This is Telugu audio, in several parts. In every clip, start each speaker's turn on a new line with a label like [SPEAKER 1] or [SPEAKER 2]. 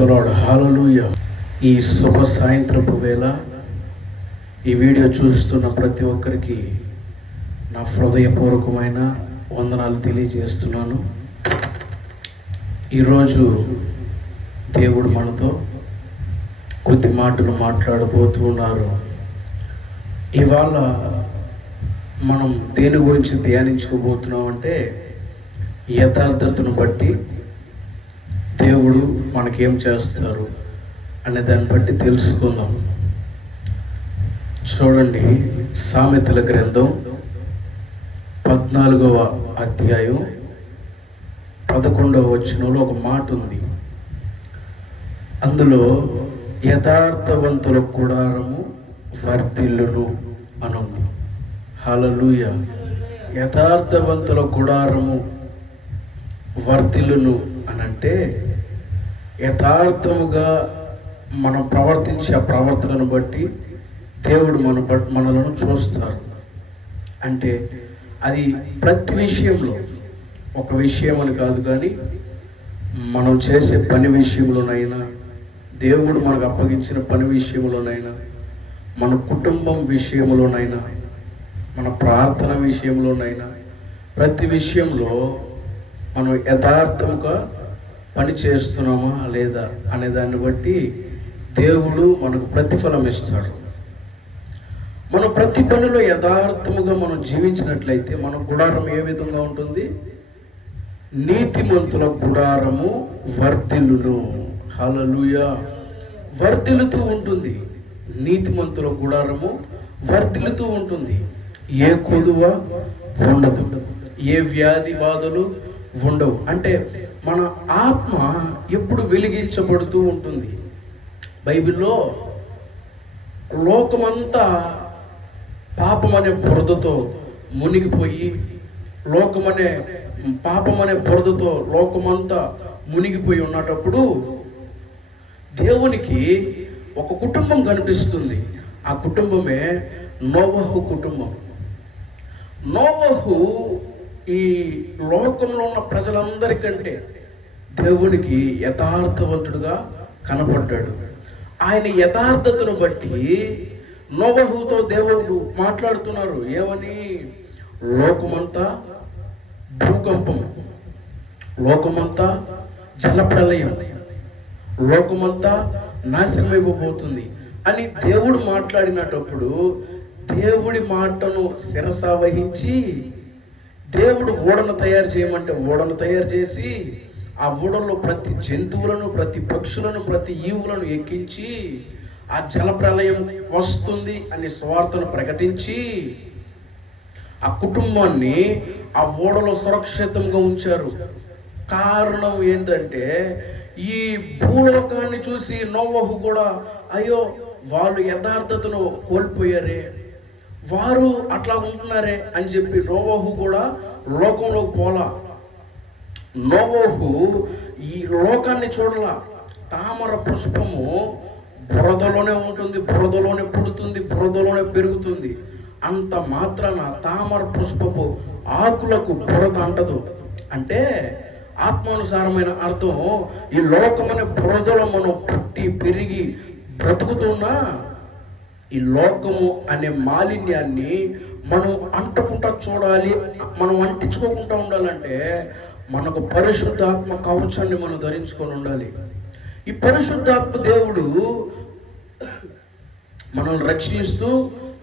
[SPEAKER 1] ప్రైస్తలాడు హాలలుయ ఈ శుభ సాయంత్రపు వేళ ఈ వీడియో చూస్తున్న ప్రతి ఒక్కరికి నా హృదయపూర్వకమైన వందనాలు తెలియజేస్తున్నాను. ఈరోజు దేవుడు మనతో కొద్ది మాటలు మాట్లాడబోతూ ఉన్నారు. ఇవాళ మనం దేని గురించి ధ్యానించుకోబోతున్నాం అంటే యథార్థతను బట్టి దేవుడు మనకేం చేస్తారు అనే దాన్ని బట్టి తెలుసుకుందాం. చూడండి సామెతల గ్రంథం పద్నాలుగవ అధ్యాయం పదకొండవ వచనంలో ఒక మాట ఉంది. అందులో యథార్థవంతుల గుడారము వర్ధిల్లును అనుంది. హలలుయ యథార్థవంతుల గుడారము వర్ధిల్లును అనంటే యథార్థముగా మనం ప్రవర్తించే ఆ ప్రవర్తనను బట్టి దేవుడు మన బట్ మనలను చూస్తారు. అంటే అది ప్రతి విషయంలో ఒక విషయం అని కాదు కానీ మనం చేసే పని విషయంలోనైనా దేవుడు మనకు అప్పగించిన పని విషయంలోనైనా మన కుటుంబం విషయంలోనైనా మన ప్రార్థన విషయంలోనైనా ప్రతి విషయంలో మనం యథార్థముగా పని చేస్తున్నామా లేదా అనే దాన్ని బట్టి దేవుడు మనకు ప్రతిఫలం ఇస్తాడు. మన ప్రతి పనిలో యథార్థముగా మనం జీవించినట్లయితే మన గుడారం ఏ విధంగా ఉంటుంది? నీతిమంతుల గుడారము వర్ధిల్లును. హలలుయ వర్ధిల్లుతూ ఉంటుంది. నీతిమంతుల గుడారము వర్ధిల్లుతూ ఉంటుంది. ఏ కొదువ? ఉండదు. ఏ వ్యాధి బాధలు? ఉండవు. అంటే మన ఆత్మ ఎప్పుడు వెలిగించబడుతూ ఉంటుంది. బైబిల్లో లోకమంతా పాపం అనే బురదతో మునిగిపోయి లోకం అనే పాపం అనే బురదతో లోకమంతా మునిగిపోయి ఉన్నటప్పుడు దేవునికి ఒక కుటుంబం కనిపిస్తుంది. ఆ కుటుంబమే నోవహు కుటుంబం. నోవహు ఈ లోకంలో ఉన్న ప్రజలందరికంటే దేవునికి యథార్థవంతుడుగా కనపడ్డాడు. ఆయన యథార్థతను బట్టి నోబహుతో దేవుడు మాట్లాడుతున్నారు. ఏమని? లోకమంతా భూకంపం లోకమంతా జలప్రలయం లోకమంతా నాశనం ఇవ్వబోతుంది అని దేవుడు మాట్లాడినటప్పుడు దేవుడి మాటను శిరస వహించి దేవుడు ఓడను తయారు చేయమంటే ఓడను తయారు చేసి ఆ ఓడలో ప్రతి జంతువులను ప్రతి పక్షులను ప్రతి ఈవులను ఎక్కించి ఆ జల ప్రళయం వస్తుంది అనే స్వార్థను ప్రకటించి ఆ కుటుంబాన్ని ఆ ఓడలో సురక్షితంగా ఉంచారు. కారణం ఏంటంటే ఈ భూలోకాన్ని చూసి నోవహు కూడా అయ్యో వాళ్ళు యథార్థతను కోల్పోయారే వారు అట్లా ఉంటున్నారే అని చెప్పి నోవోహు కూడా లోకంలోకి పోలా. నోవోహు ఈ లోకాన్ని చూడలా. తామర పుష్పము బురదలోనే ఉంటుంది బురదలోనే పుడుతుంది బురదలోనే పెరుగుతుంది. అంత మాత్రాన తామర పుష్పపు ఆకులకు బురద అంటదు. అంటే ఆత్మానుసారమైన అర్థం ఈ లోకమనే బురదలో మనం పుట్టి పెరిగి బ్రతుకుతున్నా ఈ లోకము అనే మాలిన్యాన్ని మనం అంటకుండా చూడాలి మనం అంటించుకోకుండా ఉండాలంటే మనకు పరిశుద్ధాత్మ కవచాన్ని మనం ధరించుకొని ఉండాలి. ఈ పరిశుద్ధాత్మ దేవుడు మనల్ని రక్షిస్తూ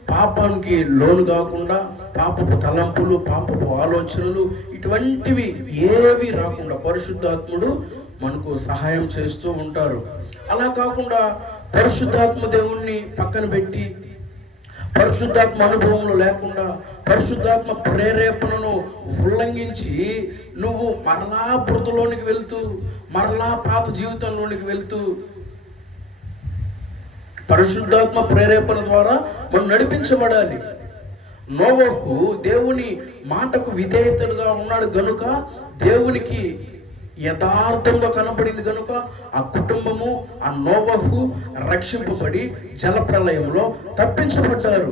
[SPEAKER 1] పాపానికి లోను కాకుండా పాపపు తలంపులు పాపపు ఆలోచనలు ఇటువంటివి ఏవి రాకుండా పరిశుద్ధాత్ముడు మనకు సహాయం చేస్తూ ఉంటారు. అలా కాకుండా పరిశుద్ధాత్మ దేవుణ్ణి పక్కన పెట్టి పరిశుద్ధాత్మ అనుభవంలో లేకుండా పరిశుద్ధాత్మ ప్రేరేపణను ఉల్లంఘించి నువ్వు మరలా బృతలోనికి వెళ్తూ మరలా పాత జీవితంలోనికి వెళ్తూ పరిశుద్ధాత్మ ప్రేరేపణ ద్వారా మనం నడిపించబడాలి. నోవకు దేవుని మాటకు విధేయతగా ఉన్నాడు గనుక దేవునికి యథార్థంగా కనబడింది కనుక ఆ కుటుంబము ఆ నోవహు రక్షింపబడి జలప్రలయంలో తప్పించబడ్డారు.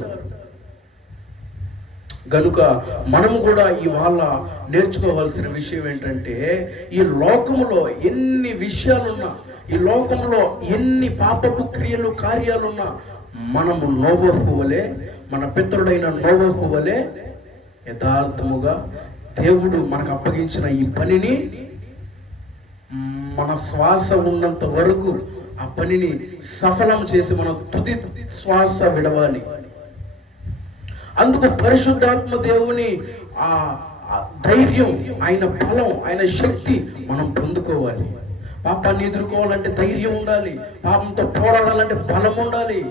[SPEAKER 1] గనుక మనము కూడా ఇవాళ నేర్చుకోవాల్సిన విషయం ఏంటంటే ఈ లోకములో ఎన్ని విషయాలున్నా ఈ లోకంలో ఎన్ని పాపపు క్రియలు కార్యాలున్నా మనము నోవహు వలె మన పితరుడైన నోవహు వలె యథార్థముగా దేవుడు మనకు అప్పగించిన ఈ పనిని మన శ్వాస ఉన్నంత వరకు ఆ పనిని సఫలం చేసి మన తుది శ్వాస విడవాలి. అందుకు పరిశుద్ధాత్మ దేవుని ఆ ధైర్యం ఆయన బలం ఆయన శక్తి మనం పొందుకోవాలి. పాపాన్ని ఎదుర్కోవాలంటే ధైర్యం ఉండాలి. పాపంతో పోరాడాలంటే బలం ఉండాలి.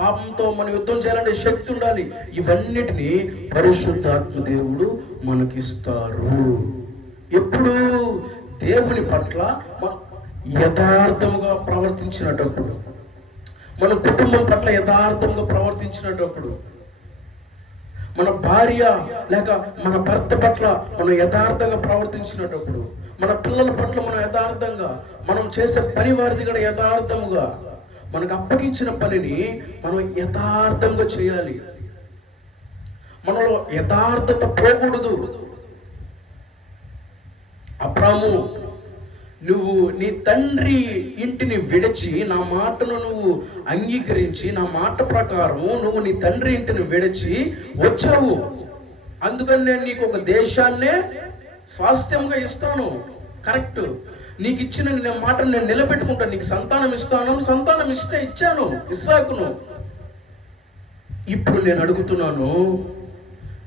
[SPEAKER 1] పాపంతో మనం యుద్ధం చేయాలంటే శక్తి ఉండాలి. ఇవన్నిటినీ పరిశుద్ధాత్మ దేవుడు మనకిస్తారు. ఎప్పుడు దేవుని పట్ల యథార్థముగా ప్రవర్తించినటప్పుడు మన కుటుంబం పట్ల యథార్థంగా ప్రవర్తించినటప్పుడు మన భార్య లేక మన భర్త పట్ల మనం యథార్థంగా ప్రవర్తించినటప్పుడు మన పిల్లల పట్ల మనం యథార్థంగా మనం చేసే పని వారిది కూడా యథార్థముగా మనకు అప్పగించిన పనిని మనం యథార్థంగా చేయాలి. మనలో యథార్థత పోకూడదు. అబ్రాము నువ్వు నీ తండ్రి ఇంటిని విడిచి నా మాటను నువ్వు అంగీకరించి నా మాట ప్రకారం నువ్వు నీ తండ్రి ఇంటిని విడిచి వచ్చావు. అందుకని నేను నీకు ఒక దేశాన్నే స్వాస్థ్యంగా ఇస్తాను. కరెక్ట్. నీకు ఇచ్చిన నేను మాటను నేను నిలబెట్టుకుంటాను నీకు సంతానం ఇస్తాను. సంతానం ఇస్తే ఇచ్చాను. ఇస్సాకును. ఇప్పుడు నేను అడుగుతున్నాను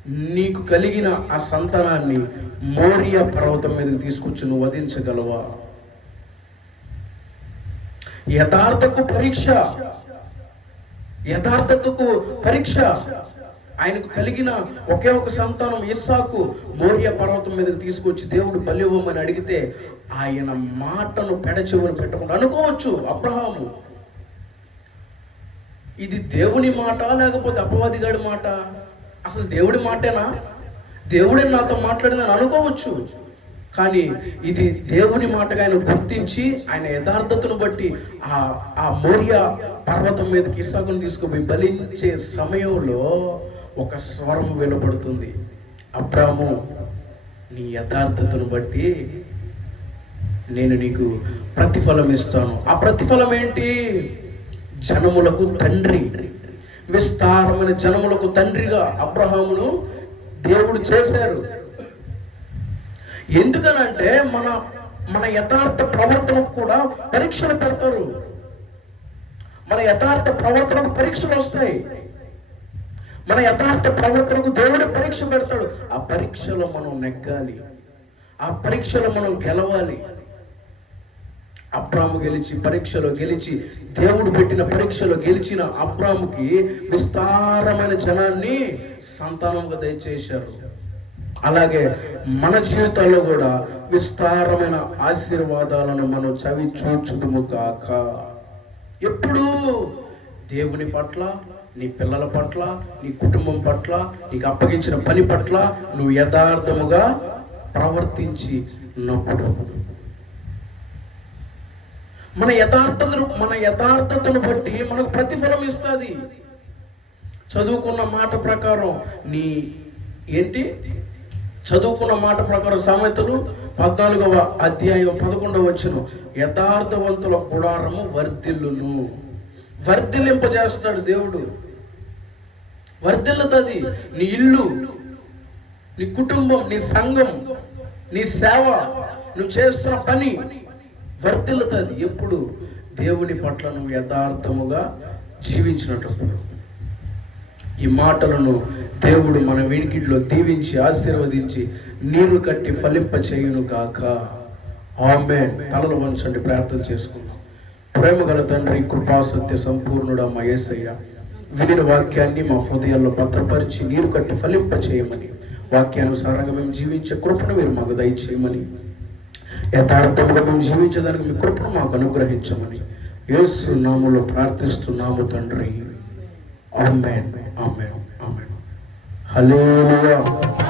[SPEAKER 1] నీకు కలిగిన ఆ సంతానాన్ని మోరియ పర్వతం మీదకి తీసుకొచ్చి నువ్వు వధించగలవా? యథార్థకు పరీక్ష. యథార్థతకు పరీక్ష. ఆయనకు కలిగిన ఒకే ఒక సంతానం ఇస్సాకు మోర్య పర్వతం మీదకి తీసుకొచ్చి దేవుడు బలి ఇవ్వమని అడిగితే ఆయన మాటను పెడచెవును పెట్టకుండా అనుకోవచ్చు అబ్రహాము. ఇది దేవుని మాట లేకపోతే అపవాదిగాడి మాట? అసలు దేవుడి మాటేనా? దేవుడే నాతో మాట్లాడిందని అనుకోవచ్చు. కానీ ఇది దేవుని మాటగా ఆయన గుర్తించి ఆయన యథార్థతను బట్టి ఆ ఆ మోర్య పర్వతం మీదకి ఇసాకును తీసుకుపోయి బలించే సమయంలో ఒక స్వరం వినపడుతుంది. అబ్రాము నీ యథార్థతను బట్టి నేను నీకు ప్రతిఫలం ఇస్తాను. ఆ ప్రతిఫలం ఏంటి? జనములకు తండ్రి. విస్తారమైన జనములకు తండ్రిగా అబ్రహామును దేవుడు చేశాడు. ఎందుకనంటే మన మన యథార్థ ప్రవర్తనకు కూడా పరీక్షలు పెడతారు. మన యథార్థ ప్రవర్తనకు పరీక్షలు వస్తాయి. మన యథార్థ ప్రవర్తనకు దేవుడు పరీక్ష పెడతాడు. ఆ పరీక్షలో మనం నెగ్గాలి. ఆ పరీక్షలో మనం గెలవాలి. అబ్రాము గెలిచి పరీక్షలో గెలిచి దేవుడు పెట్టిన పరీక్షలో గెలిచిన అబ్రాముకి విస్తారమైన జనాన్ని సంతానంగా దయచేశారు. అలాగే మన జీవితాల్లో కూడా విస్తారమైన ఆశీర్వాదాలను మనం చవి చూచుదుము కాక ఎప్పుడు దేవుని పట్ల నీ పిల్లల పట్ల నీ కుటుంబం పట్ల నీకు అప్పగించిన పని పట్ల నువ్వు యథార్థముగా ప్రవర్తించినప్పుడు మన యథార్థతను మన యథార్థతను బట్టి మనకు ప్రతిఫలం ఇస్తుంది. చదువుకున్న మాట ప్రకారం నీ ఏంటి? చదువుకున్న మాట ప్రకారం సామెతలు పద్నాలుగవ అధ్యాయం పదకొండవ వచ్చిన యథార్థవంతుల గుడారము వర్ధిల్లును. వర్ధిల్లింపజేస్తాడు దేవుడు. వర్ధిల్లుతుంది. నీ ఇల్లు నీ కుటుంబం నీ సంఘం నీ సేవ నువ్వు చేస్తున్న పని వర్ధిల్లుతుంది ఎప్పుడు దేవుని పట్ల నువ్వు యథార్థముగా జీవించినట్టు ఈ మాటలను దేవుడు మన వెనికిడిలో దీవించి ఆశీర్వదించి నీరు కట్టి ఫలింప చేయును గాక. ఆమె తలలు వంచండి ప్రార్థన చేసుకుందాం. ప్రేమ గల తండ్రి కృపా సత్య సంపూర్ణుడా మా వినిన వాక్యాన్ని మా హృదయాల్లో భద్రపరిచి నీరు కట్టి ఫలింప చేయమని. వాక్యానుసారంగా మేము జీవించే కృపను మీరు మాకు దయచేయమని. యథార్థముగా మేము జీవించడానికి మీ కృపను మాకు అనుగ్రహించమని యేసు నాములో ప్రార్థిస్తున్నాము తండ్రి. ఆమెన్. ఆమెన్. ఆమెన్. హలో